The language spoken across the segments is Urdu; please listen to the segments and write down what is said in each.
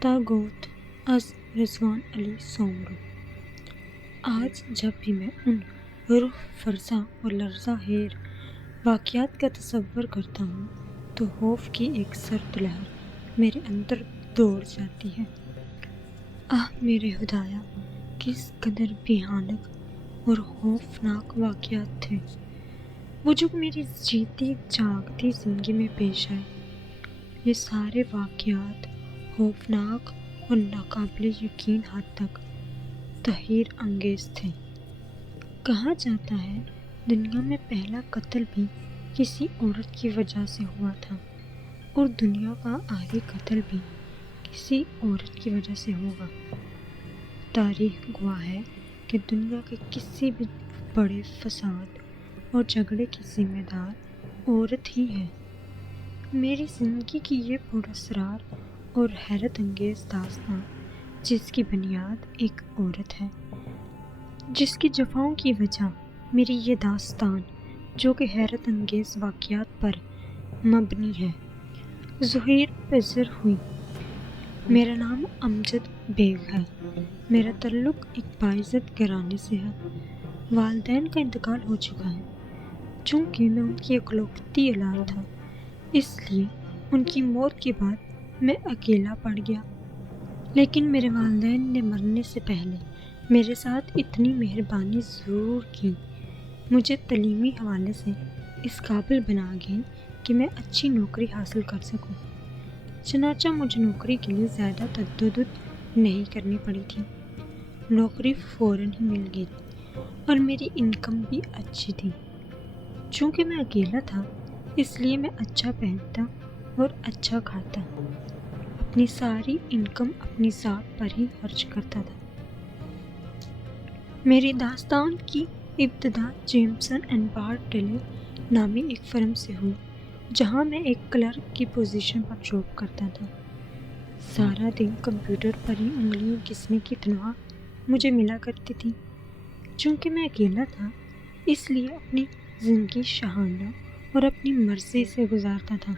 تاغوت از رضوان علی سومرو۔ آج جب بھی میں ان روح فرسا اور لرزہ ہیر واقعات کا تصور کرتا ہوں تو خوف کی ایک سرد لہر میرے اندر دوڑ جاتی ہے۔ میرے خدایا، کس قدر بھیانک اور خوفناک واقعات تھے وہ جو میری جیتی جاگتی زندگی میں پیش آئے۔ یہ سارے واقعات خوفناک اور ناقابل یقین حد تک تحیر انگیز تھے۔ کہا جاتا ہے دنیا میں پہلا قتل بھی کسی عورت کی وجہ سے ہوا تھا اور دنیا کا آخری قتل بھی کسی عورت کی وجہ سے ہوگا۔ تاریخ گواہ ہے کہ دنیا کے کسی بھی بڑے فساد اور جھگڑے کی ذمہ دار عورت ہی ہے۔ میری زندگی کی یہ پراسرار اور حیرت انگیز داستان جس کی بنیاد ایک عورت ہے، جس کی جفاؤں کی وجہ میری یہ داستان جو کہ حیرت انگیز واقعات پر مبنی ہے، ظہور پذیر ہوئی۔ میرا نام امجد بیگ ہے۔ میرا تعلق ایک باعزت گھرانے سے ہے۔ والدین کا انتقال ہو چکا ہے۔ چونکہ میں ان کی اکلوتی اولاد تھا، اس لیے ان کی موت کے بعد میں اکیلا پڑ گیا۔ لیکن میرے والدین نے مرنے سے پہلے میرے ساتھ اتنی مہربانی ضرور کی، مجھے تعلیمی حوالے سے اس قابل بنا گئی کہ میں اچھی نوکری حاصل کر سکوں۔ چنانچہ مجھے نوکری کے لیے زیادہ تجدید نہیں کرنی پڑی تھی۔ نوکری فوراً ہی مل گئی اور میری انکم بھی اچھی تھی۔ چونکہ میں اکیلا تھا اس لیے میں اچھا پہنتا اور اچھا کھاتا، اپنی ساری انکم اپنی ذات پر ہی خرچ کرتا تھا۔ میری داستان کی ابتدا جیمسن اینڈ بارٹلے نامی ایک فرم سے ہوئی، جہاں میں ایک کلرک کی پوزیشن پر جاب کرتا تھا۔ سارا دن کمپیوٹر پر ہی انگلیاں گھسنے کی تنخواہ مجھے ملا کرتی تھی۔ چونکہ میں اکیلا تھا اس لیے اپنی زندگی شاہانہ اور اپنی مرضی سے گزارتا تھا۔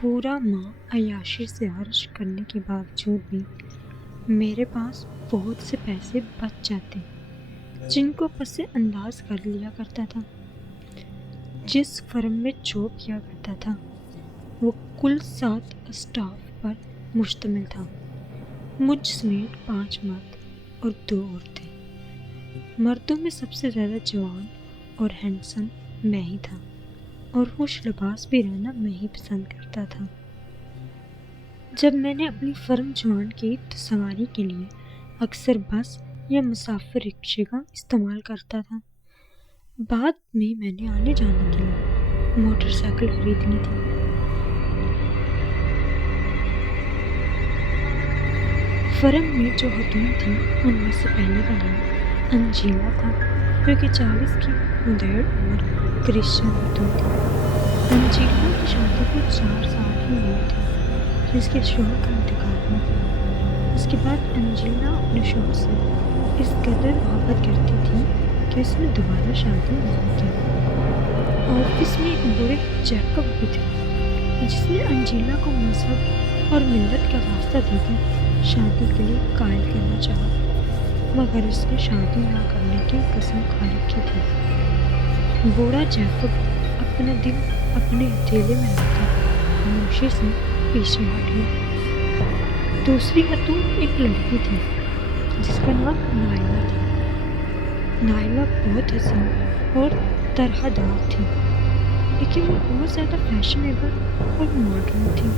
پورا ماہ عیاشی سے خرچ کرنے کے باوجود بھی میرے پاس بہت سے پیسے بچ جاتے جن کو پس انداز کر لیا کرتا تھا۔ جس فرم میں جاب کیا کرتا تھا وہ کل 7 اسٹاف پر مشتمل تھا، مجھ سمیت 5 مرد اور 2 عورتیں۔ مردوں میں سب سے زیادہ جوان اور ہینڈسم میں ہی تھا اور خوش لباس بھی رہنا میں ہی پسند کرتا تھا۔ جب میں نے اپنی فرم جوان کی سواری کے لیے اکثر بس یا مسافر رکشے کا استعمال کرتا تھا۔ بعد میں نے آنے جانے کے لیے موٹر سائیکل خریدنی تھی۔ فرم میں جو خاتون تھیں ان میں سے پہلے کا نام انجیلا تھا، جو کہ 40 کی مدعر عمر کرسچن خاتون تھی۔ انجیلا کی شادی کو 4 سال ہی ہوئے تھے جس کے شوہر کا انتقال ہو گیا۔ اس کے بعد انجیلا اپنے شوہر سے اس قدر محبت کرتی تھی کہ اس نے دوبارہ شادی نہیں کی۔ آفس میں ایک بوڑھے جیکب بھی تھے جس نے انجیلا کو مذہب اور ملت کا واسطہ دے کر شادی کے لیے قائل کرنا چاہا، مگر اس نے شادی نہ کرنے کی قسم کھا رکھی تھی۔ بوڑھا جیکب اپنا دل اپنے ہتھیلے میں رکھ کر خاموشی سے پیچھے ہٹ گیا۔ دوسری خاتون ایک لڑکی تھی جس کا نام نائلہ تھا۔ نائلہ بہت حسین اور طرح دار تھی، لیکن وہ بہت زیادہ فیشنیبل اور ماڈرن تھی۔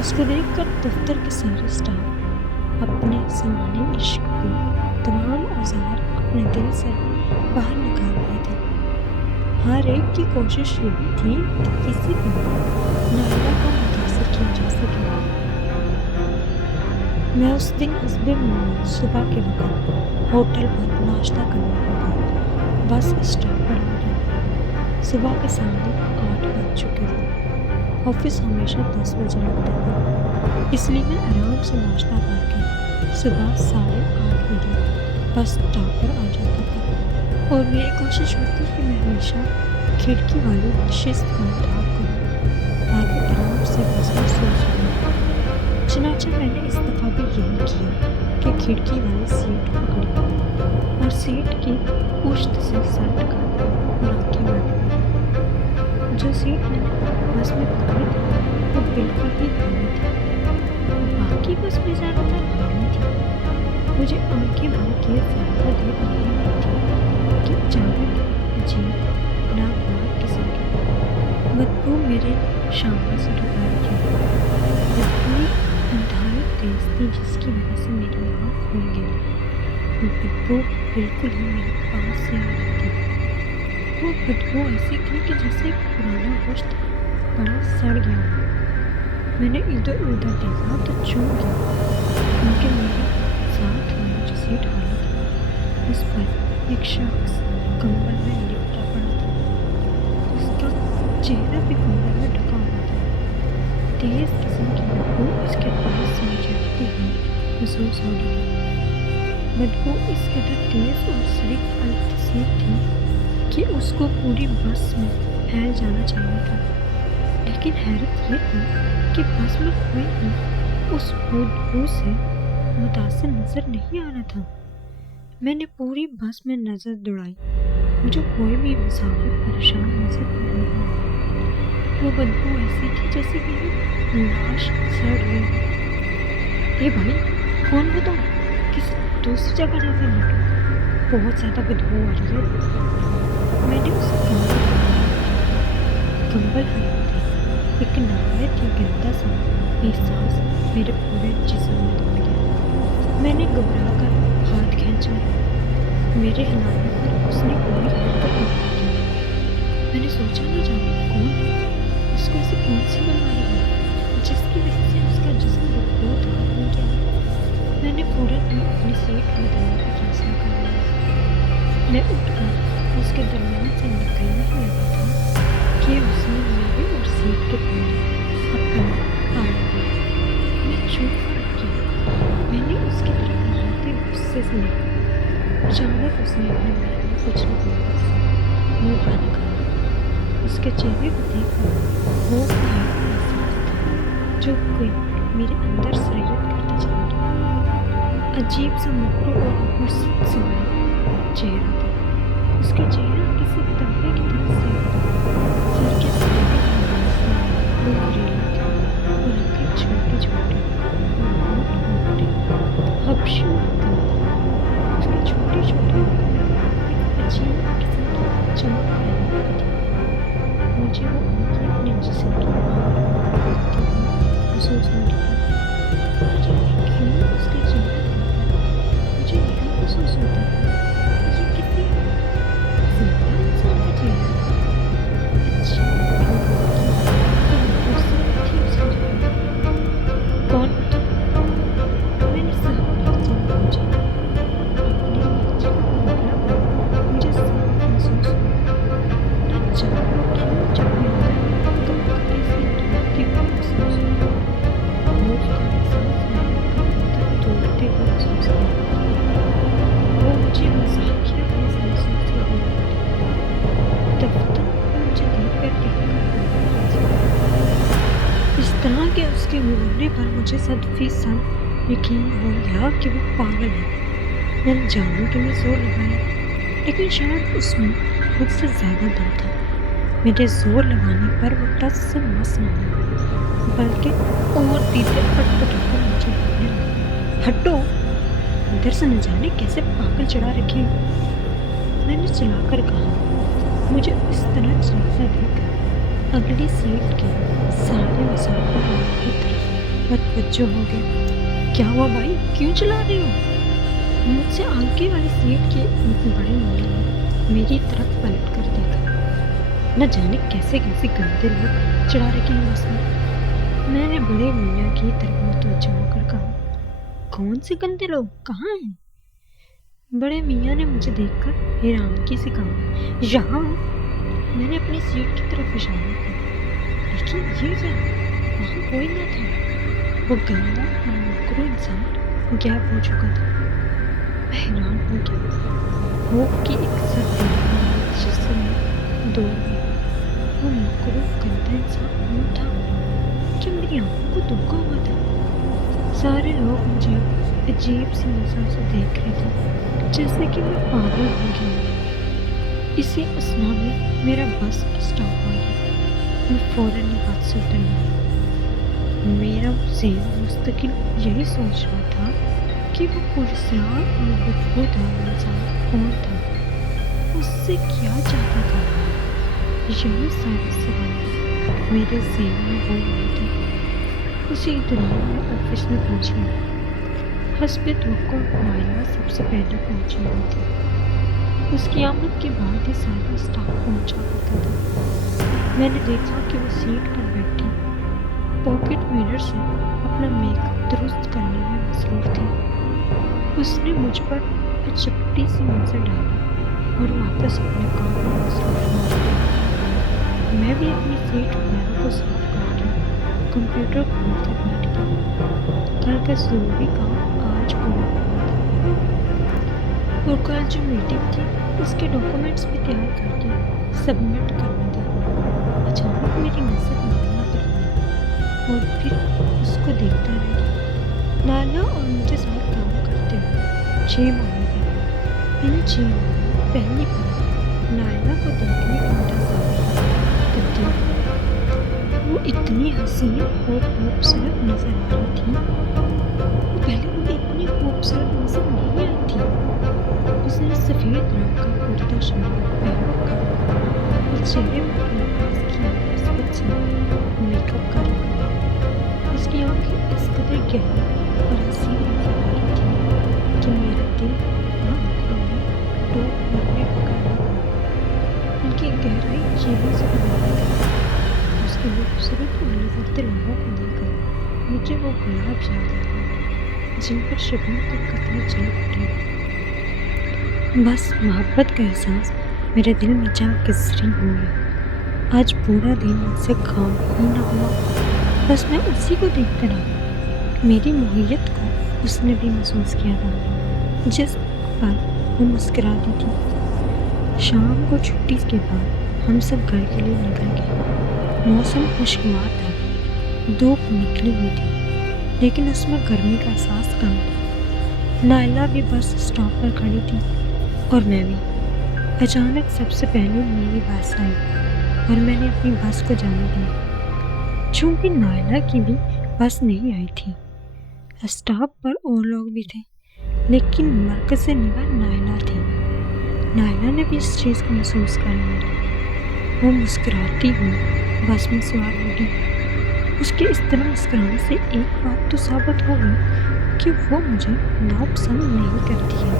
اس کو دیکھ کر دفتر کے سارے اسٹاف اپنے سامنے عشق کو تمام اوزار اپنے دل سے باہر نکال رہے تھے۔ ہر ایک کی کوشش یہی تھی کہ کسی بھی نائلہ کو متاثر کیا جا سکے۔ میں اس دن حسب معمول صبح کے وقت ہوٹل پر ناشتہ کرنے کے بعد بس اسٹاپ پر آ گیا۔ صبح کے 8:30 بج چکے تھے۔ آفس ہمیشہ 10 بجے لگتا تھا، اس لیے میں آرام سے ناشتہ کر کے صبح 8:30 بجے بس اسٹاپ پر آ جاتا تھا، اور میری کوشش ہوتی کہ میں ہمیشہ کھڑکی والی نشست کا انتخاب کروں تاکہ آرام سے بس میں سو سکوں۔ چنانچہ میں یہی کیا کہ کھڑکی والی سیٹ پکڑی اور سیٹ کی پشت سے سر ٹکایا اور آنکھیں بند کر. جو سیٹ میں نے بس میں پکڑی تھی وہ بالکل ہی خالی تھی. باقی بس میں زیادہ تر خالی تھی. مجھے آنکھیں بند کیے زیادہ دیر نہیں ہوئی تھی کہ اچانک عجیب ناگوار قسم کی بدبو میرے شامنے سے ٹکرائی تھی. بدبو انتہائی تیز تھی جس کی وجہ سے میری آنکھ کھل گئی. بدبو بالکل ہی میرے پاس سے آ رہی تھی. وہ بدبو ایسی تھی کہ جیسے پرانا گوشت بڑا سڑ گیا ہو. میں نے ادھر ادھر دیکھا تو چونک گیا کیونکہ میرے ساتھ والی جو سیٹ خالی تھی اس پر ایک شخص کمبل میں لپٹا پڑا تھا. اس کا چہرہ بھی کمبل میں ڈھکا ہوا تھا. تیز قسم کی بدبو اس کے پاس سے مجھے آتی ہوئی محسوس ہو رہی. بدبو اس قدر تیز اور صرف التصیب تھی کہ اس کو پوری بس میں پھیل جانا چاہیے تھا. لیکن حیرت یہ تھی کہ بس میں کوئی بھی اس بدبو سے متاثر نظر نہیں آ رہا تھا. میں نے پوری بس میں نظر دوڑائی. مجھے کوئی بھی مسافر پریشان نظر نہیں آیا. وہ بدبو ایسی تھی جیسے کہ لاش سڑ رہی ہو. اے بھائی کون ہو تم؟ کسی دوسری جگہ جا کر بیٹھو، بہت زیادہ بدبو آ رہی ہے. میں نے اس کمبل حرام تھا. ایک نہایت ہی گندا سا احساس میرے پورے جسم میں دوڑ گیا. میں نے گھبرا کر ہاتھ کھینچ لیا. میرے ہلانے پر اس نے کوئی حرکت نہیں کی. میں نے سوچا نہ جانے کون ہے، اس کو ایسی کون سی بیماری ہے جس کی وجہ سے اس کا جسم بہت خراب ہو گیا. میں نے فوراً ہی اپنی سیٹ بدلنے کا فیصلہ کر لیا. میں اٹھ کر اس کے درمیان سے نکلنے ہی لگا تھا کہ اس نے میرے اور سیٹ کے پہلے اپنا آیا دیا. میں چوپ کر رہ گیا. میں نے اس کی طرف نہایت غصے سے دیکھا. اچانک اس نے اپنے منہ میں کچھ نکالا، منہ کا نکالا. اس کے چہرے کو دیکھ کر وہ ایسا تھا جو کوئی میرے اندر سرایت کرتا چلا گیا. عجیب سا مکرو اور حسد سے بھرا چہرہ تھا. اس کا چہرہ کسی تحفے کی طرف سے سر کے سامنے وہ گریلا تھا اور آنکھیں چھوٹی چھوٹی اور ہونٹ موٹے حبشی اور گندے. اس کی چھوٹی چھوٹی آنکھوں میں ایک عجیب قسم کی چمک پھیلی ہوئی تھی. مجھے وہ آنکھیں اپنے جسم کی آنکھ دیکھتی ہوئی محسوس ہو رہی تھی. نہ جانے کیوں اس کا چہرہ دیکھ کر مجھے یہ محسوس ہوتا تھا کہ یہ کسی زندہ انسان کا چہرہ ہے. عجیب بھوک اور نفرت تھی اس کے چہرے میں. کون ہو تم؟ میں نے صاف لفظوں میں پوچھا. اپنے لہجے کا بدلا پن مجھے صاف محسوس ہوا. نہ جانوں کیوں جب میں اندر کپکپی سی دوڑتی ہوئی محسوس ہوئی. خوف کا احساس میں نے اپنے اندر دوڑتے ہوئے محسوس کیا. وہ مجھے مزاحیہ خیز محسوس ہو رہی تھی. دفتر میں مجھے دیکھ کر کہہ کر اس طرح کے اس کے بولنے پر مجھے 100% یقین ہو گیا کہ وہ پاگل ہے. میں نے جانوں کے لیے زور لگایا لیکن شاید اس میں مجھ سے زیادہ دم تھا. میرے زور لگانے پر وہ ٹس سے مس نہ ہوئی بلکہ اور تیزے پٹ پٹ کر مجھے بولنے لگا. ہٹو، اندر سے نہ جانے کیسے پاگل چڑھا رکھے ہو. میں نے چلا کر کہا. مجھے اس طرح چلاتا دیکھ کر اگلی سیٹ کے سارے مسافر میری طرف متوجہ ہو گئے. کیا ہوا بھائی، کیوں چلا رہے ہو؟ مجھ سے آگے والی سیٹ کے بڑے میاں نے میری طرف پلٹ کر دیکھا. نہ جانے کیسے کیسے گندے لوگ چڑھا رکھے ہیں بس میں. میں نے بڑے میاں کی طرف متوجہ ہو کر کہا. کون سے گندے لوگ، کہاں ہیں؟ بڑے میاں نے مجھے دیکھ کر حیرانگی سے کہا. یہاں. میں نے اپنی سیٹ کی طرف اشارہ کیا. لیکن یہ کیا، وہاں کوئی نہ تھا. وہ گندا اور مکرو انسان غائب ہو چکا تھا. میں حیران ہو گیا. خوف کی ایک سخت لہر میرے جسم میں دوڑ گئی. وہ مکرو گندا انسان کون تھا؟ کیا میری آنکھوں کو دھوکا ہوا تھا؟ سارے لوگ مجھے عجیب سی نظروں سے دیکھ رہے تھے، جیسے کہ میں پاگل ہو گیا۔ اسی اثنا میں میرا بس اسٹاپ آ گیا۔ میں فوراً ہی بس سے اتر گیا۔ میرا ذہن مستقل یہی سوچ رہا تھا کہ وہ پرسرار اور بدبودار انسان کون تھا، اس سے کیا چاہتا تھا۔ یہی سارے سوال میرے ذہن میں ہو رہے تھے۔ اسی دوران میں آفس میں پہنچ گیا۔ حسب توقع نائلہ سب سے پہلے پہنچی ہوئی تھی۔ اس کی آمد کے بعد ہی سارا اسٹاف پہنچا کرتا تھا۔ میں نے دیکھا کہ وہ سیٹ پر بیٹھی پاکٹ میرر سے اپنا میک اپ درست کرنے میں مصروف تھی۔ اس نے مجھ پر اچپٹی سی نظر ڈالی اور واپس اپنے کام میں مصروف ہو گئی۔ میں بھی اپنی سیٹ وغیرہ کو صاف کر کے کمپیوٹر کھول کر بیٹھ گیا۔ کل کا ضروری کام آج پورا کرنا تھا اور کل جو میٹنگ تھی اس کے ڈاکومنٹس بھی تیار کر کے سبمٹ کرنا تھا۔ اچانک میری نظر نائلہ پر پڑی اور پھر اس کو دیکھتا رہ گیا۔ نائلہ اور مجھے ساتھ کام کرتے ہوئے 6 ماہ ہو گئے۔ ان 6 ماہ میں پہلی بار نائلہ کو دیکھنے کا میرا ذائقہ تبدیل ہوا۔ وہ اتنی حسین اور خوبصورت نظر آ رہی تھی۔ وہ پہلے مجھے اتنی خوبصورت نظر نہیں آئی تھی۔ اس نے سفید رنگ کا کرتا شلوار پہن رکھا اور چہرے پر اپنے پاس کی مثبت سے میک اپ کر رکھا۔ اس کی آنکھیں اس قدر گہری اور حسین نظر آ رہی تھی کہ میرا دل ان آنکھوں میں ڈوب مرنے کو کرنا پڑا۔ ان کی گہرائی چیزوں سے بنائی تھی۔ اس کے خوبصورت اور لذت لبوں کو دیکھ کر مجھے وہ گلاب یاد آ گئے جن پر شبنم کے قطرے چل پڑے۔ بس محبت کا احساس میرے دل میں جا گزری ہو گیا۔ آج پورا دن مجھ سے کام ہی نہ ہوا، بس میں اسی کو دیکھتے رہا۔ میری موہیت کو اس نے بھی محسوس کیا تھا جس پر وہ مسکراتی تھی۔ شام کو چھٹی کے بعد ہم سب گھر کے لیے نکل گئے۔ موسم خوشگوار تھا، دھوپ نکلی ہوئی تھی لیکن اس میں گرمی کا احساس کم تھا۔ نائلہ بھی بس اسٹاپ پر کھڑی تھی اور میں بھی۔ اچانک سب سے پہلے میری بس آئی اور میں نے اپنی بس کو جانے دیا۔ چونکہ نائلہ کی بھی بس نہیں آئی تھی، اسٹاپ پر اور لوگ بھی تھے لیکن مرکز نگاہ نائلہ تھی۔ نائلہ نے بھی اس چیز کو محسوس کر لیا۔ وہ مسکراتی ہوئی بس میں سوار ہو گئی۔ اس کے اس طرح مسکرانے سے ایک بات تو ثابت ہو گئی کہ وہ مجھے ناپسند نہیں کرتی ہے۔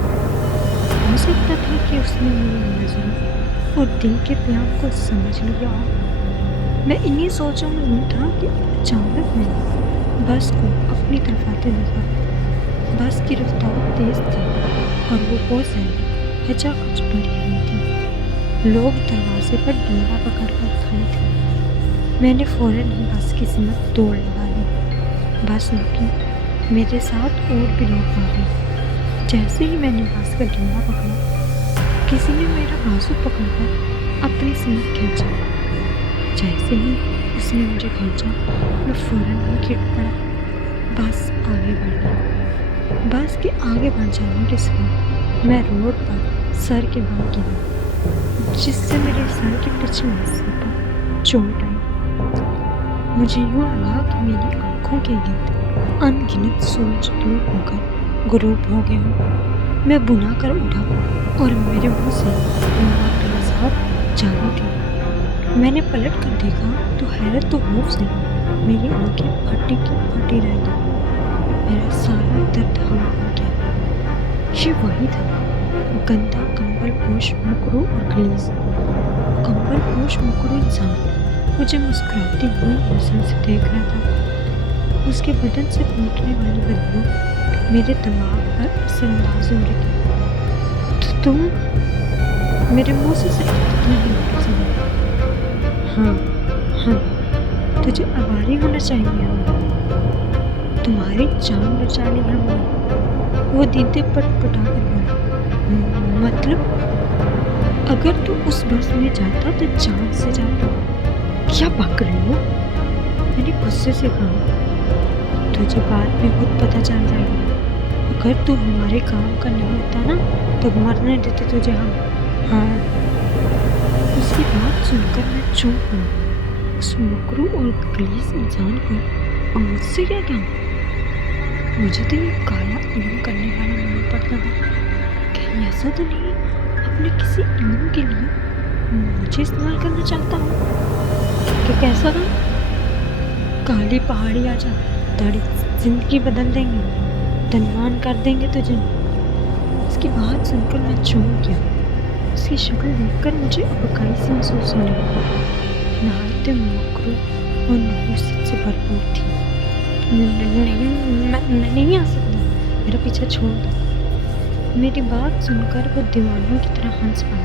ہو سکتا تھا کہ اس نے میری نظروں اور دل کے پیام کو سمجھ لیا ہو۔ میں انہی سوچوں میں ہوں تھا کہ اچانک میں نے بس کو اپنی طرف آتے دیکھا۔ بس کی رفتار تیز تھی اور وہ بہت زیادہ ہچا-کچ بھری ہوئی تھی۔ لوگ دروازے پر ڈنڈا پکڑ کر کھڑے تھے۔ میں نے فوراً ہی بس کی سمت دوڑ لگا دی۔ بس رکی، میرے ساتھ اور بھی لوگ آ گئے۔ جیسے ہی میں نے بس کا ڈنڈا پکڑا، کسی نے میرا بازو پکڑ کر اپنی سمت کھینچا۔ جیسے ہی اس نے مجھے کھینچا، میں فوراً ہی گر پڑا۔ بس آگے بڑھ گئی۔ بس کے آگے بڑھ جانے کے ساتھ میں روڈ پر سر کے بل گرا، جس سے میرے سر کے پچھلے حصے پر چوٹ آئی۔ مجھے یوں لگا کہ میری آنکھوں کے گرد ان گنت سورج دور ہو کر غروب ہو گیا ہوں۔ میں بنا کر اٹھا اور میرے منہ سے لبریزات جاری تھی۔ میں نے پلٹ کر دیکھا تو حیرت و خوف سے میری آنکھیں پھٹی کی پھٹی رہ گئی۔ میرا سارا درد ہوا ہو گیا۔ یہ وہی تھا، گندا کمبل پوش مکرو اور غلیظ۔ کمبل پوش مکرو انسان مجھے مسکراتی ہوئی نظر سے دیکھ رہا تھا۔ اس کے بدن سے پھوٹنے والی بدبو میرے دماغ پر اثر انداز ہو رہی تھی۔ تو تم؟ میرے منہ سے صرف اتنا ہی لفظ نکلا۔ ہاں، تجھے آباری ہونا چاہیے ہمیں۔ تمہاری جان بچا لی ہم نے۔ وہ دیدے پٹ پٹا کر بولا۔ مطلب اگر تو اس بس میں جاتا تو جان سے جاتا۔ کیا بک رہی ہو؟ میں نے غصے سے کہا۔ تجھے بعد میں خود پتہ چل جائے گا۔ اگر تو ہمارے کام کا نہیں ہوتا نا تو مرنے دیتے تجھے ہم۔ ہاں۔ اس کی بات سن کر میں چونک پڑا۔ اس مکروہ اور غلیظ انسان کو اور مجھ سے کیا کہا؟ مجھے تو یہ کالا علم کرنے والا معلوم پڑتا تھا۔ کہیں ایسا تو نہیں اپنے کسی علم کے لیے مجھے استعمال کرنا چاہتا ہوں کہ کیسا تھا؟ کالی پہاڑی آ جا، تیری زندگی بدل دیں گے، دھنوان کر دیں گے تجھے۔ اس کی بات سن کر میں چونک گیا۔ اس کی شکل دیکھ کر مجھے ابکائی سی محسوس ہونے لگی، نہایت مکروہ اور نحوست سے بھرپور تھی۔ میں نہیں آ سکتا، میرا پیچھا چھوڑ دو۔ میری بات سن کر وہ دیوانوں کی طرح ہنس پڑا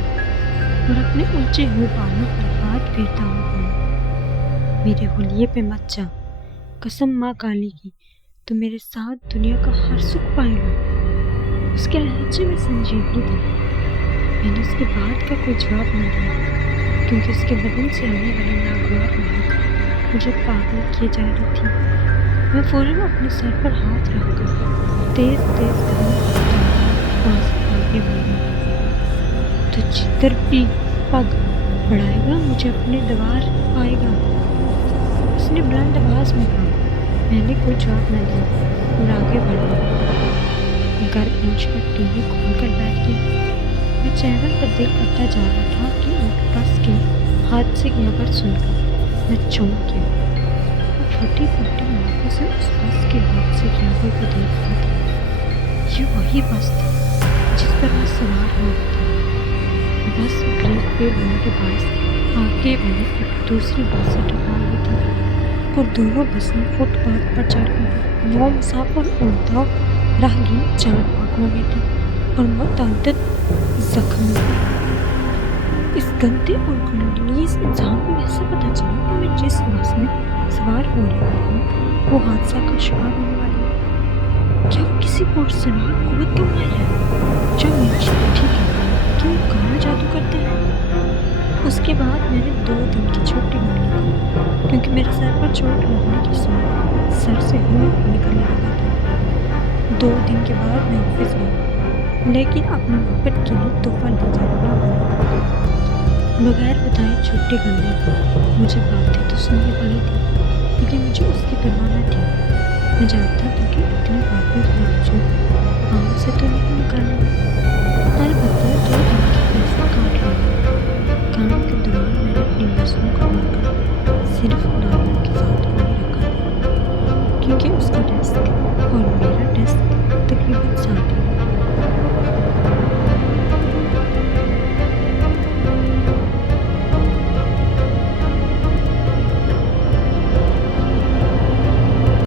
اور اپنے اونچے ہوئے بالوں پر ہاتھ پھیرتا ہوا بولا، میرے حلیے پہ مت جا، قسم ماں کالی کی، تو میرے ساتھ دنیا کا ہر سکھ پائے گا۔ اس کے لہجے میں سنجیدگی تھی۔ میں نے اس کی بات کا کوئی جواب نہ دیا، کیونکہ اس کے بدن سے آنے والی ناگوار مہک مجھے پاگل کیے جا رہی تھی۔ میں فوراً اپنے سر پر ہاتھ رکھ کر تیز تیز قدم اٹھاتا ہوا وہاں سے آگے بڑھا۔ تو چتر بھی پگ بڑھائے گا، مجھے اپنے دوار پائے گا، اس نے بلند آواز میں کہا۔ میں نے کوئی جواب نہ دیا اور آگے بڑھ گیا۔ گھر پہنچ کر ٹی وی کھول کر بیٹھ گیا۔ میں چینل تبدیل کرتا جا رہا تھا کہ ایک بس کے حادثے کی خبر سن کر میں چونک گیا۔ میں پھٹی پھٹی آنکھوں سے اس بس کے حادثے کی خبر کو دیکھ رہا تھا۔ یہ وہی بس تھی جس پر میں سوار ہو رہا تھا۔ بس بریک فیل ہونے کے باعث آگے والی ایک دوسری بس سے ٹکرا گئی تھی اور دونوں بسیں فٹ پاتھ پر چڑھ گئیں۔ 9 مسافر اور 2 راہگیر جان بحق ہو گئے تھے اور متعدد زخمی ہوئے۔ اس گندے اور غلیظ انسان کو کیسے پتہ چلا کہ میں جس بس میں سوار ہونے والا ہوں وہ حادثہ کا شکار ہونے والی ہے؟ کیا وہ کسی پرسرار قوت کا ماہر ہے جو ہمیشہ ٹھیک ہے کہ وہ کالا جادو کرتا ہے؟ اس کے بعد میں نے 2 دن کی چھٹی کر لی تھی، کیونکہ میرے سر پر چوٹ لگنے کے ساتھ سر سے خون نکلنے لگا تھا۔ 2 دن کے بعد میں آفس گیا، لیکن اپنی محبت کے لیے تحفہ لے جانا نہ بھولا۔ بغیر بتائے چھٹی کرنے کی مجھے باتیں تو سننی پڑی تھی، لیکن مجھے اس کی پرواہ نہ تھی۔ میں جانتا تھا کہ اتنی باتوں کے باوجود کام سے تو نہیں نکالنا۔ البتہ 2 دن کے پیسے کاٹ لیے۔ کام کے دوران میں نے اپنی مصنوع کو بھول کر صرف نارمل کے ساتھ فون رکھا تھا، کیونکہ اس کا ڈیسک اور میرا ڈیسک تقریباً ساتھ ہی